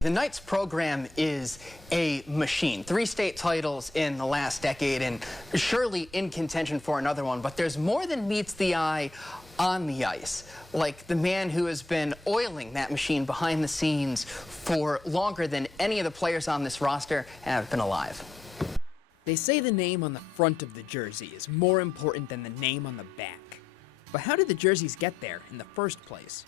The Knights program is a machine. 3 state titles in the last decade and surely in contention for another one, but there's more than meets the eye on the ice. Like the man who has been oiling that machine behind the scenes for longer than any of the players on this roster have been alive. They say the name on the front of the jersey is more important than the name on the back. But how did the jerseys get there in the first place?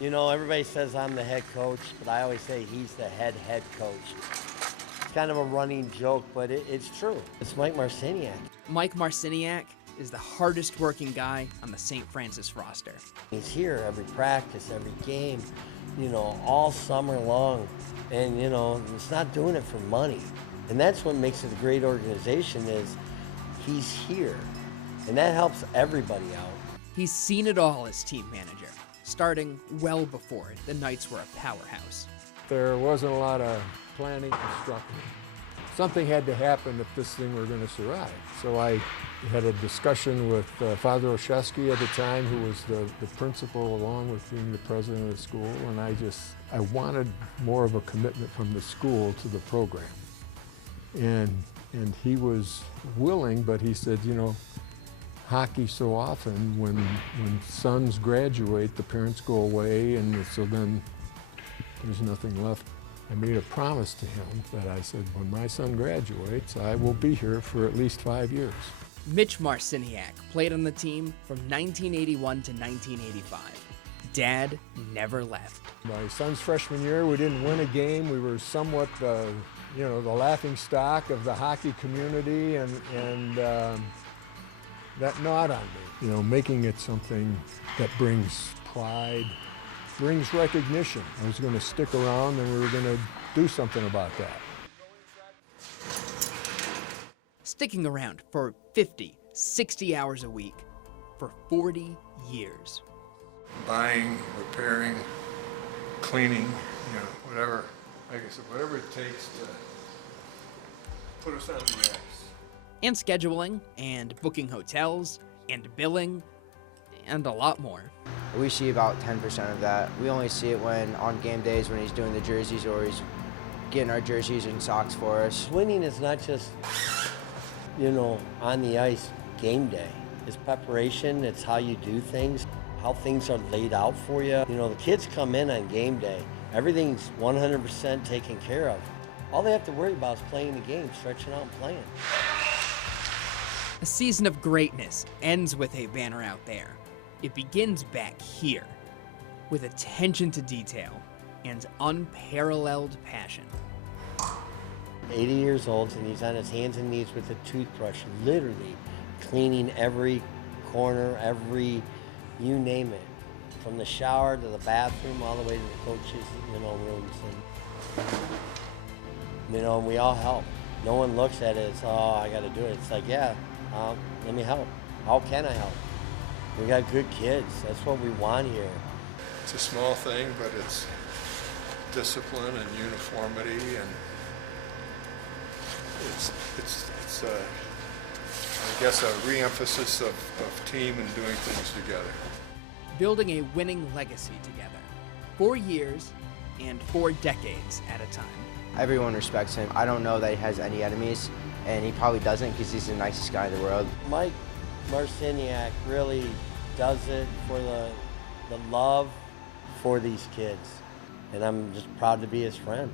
You know, everybody says I'm the head coach, but I always say he's the head coach. It's kind of a running joke, but it's true. It's Mike Marciniak. Mike Marciniak is the hardest working guy on the St. Francis roster. He's here every practice, every game, you know, all summer long. And, you know, he's not doing it for money. And that's what makes it a great organization is he's here. And that helps everybody out. He's seen it all as team manager, starting well before the Knights were a powerhouse. There wasn't a lot of planning and structure. Something had to happen if this thing were going to survive. So I had a discussion with Father Oshesky at the time, who was the principal along with being the president of the school, and I wanted more of a commitment from the school to the program. And he was willing, but he said, you know, hockey so often, when sons graduate, the parents go away, and so then there's nothing left. I made a promise to him that I said, when my son graduates, I will be here for at least 5 years. Mitch Marciniak played on the team from 1981 to 1985. Dad never left. My son's freshman year, we didn't win a game. We were somewhat, you know, the laughing stock of the hockey community, and that gnawed on me. You know, making it something that brings pride, brings recognition. I was going to stick around, and we were going to do something about that. Sticking around for 50, 60 hours a week for 40 years. Buying, repairing, cleaning, you know, whatever, like I said, whatever it takes to put us on the ice. And scheduling, and booking hotels, and billing, and a lot more. We see about 10% of that. We only see it when on game days when he's doing the jerseys or he's getting our jerseys and socks for us. Winning is not just, you know, on the ice game day. It's preparation, it's how you do things, how things are laid out for you. You know, the kids come in on game day, everything's 100% taken care of. All they have to worry about is playing the game, stretching out and playing. A season of greatness ends with a banner out there. It begins back here, with attention to detail and unparalleled passion. 80 years old, and he's on his hands and knees with a toothbrush, literally cleaning every corner, you name it, from the shower to the bathroom, all the way to the coaches, you know, rooms. And, you know, we all help. No one looks at it as, oh, I got to do it. It's like, yeah, let me help. How can I help? We got good kids. That's what we want here. It's a small thing, but it's discipline and uniformity, and it's I guess a re-emphasis of team and doing things together. Building a winning legacy together. 4 years and 4 decades at a time. Everyone respects him. I don't know that he has any enemies, and he probably doesn't because he's the nicest guy in the world. Mike Marciniak really does it for the love for these kids, and I'm just proud to be his friend.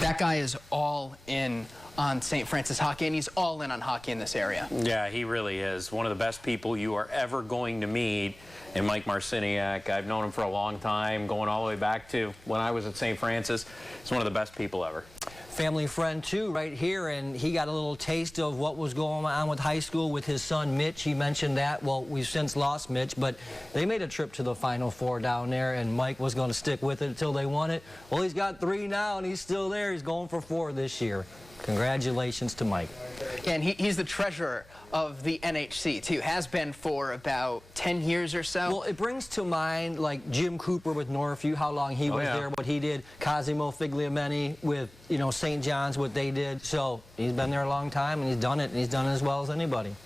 That guy is all in on St. Francis hockey, and he's all in on hockey in this area. Yeah, he really is. One of the best people you are ever going to meet. And Mike Marciniak, I've known him for a long time, going all the way back to when I was at St. Francis. He's one of the best people ever. Family friend too, right here, and he got a little taste of what was going on with high school with his son Mitch. He mentioned that. Well, we've since lost Mitch, but they made a trip to the Final Four down there, and Mike was going to stick with it until they won it. Well, he's got 3 now, and he's still there. He's going for 4 this year. Congratulations to Mike. And he's the treasurer of the NHC, too. Has been for about 10 years or so. Well, it brings to mind, like, Jim Cooper with Northview, how long he was there, what he did. Cosimo Figliameni with, you know, St. John's, what they did. So he's been there a long time, and he's done it as well as anybody.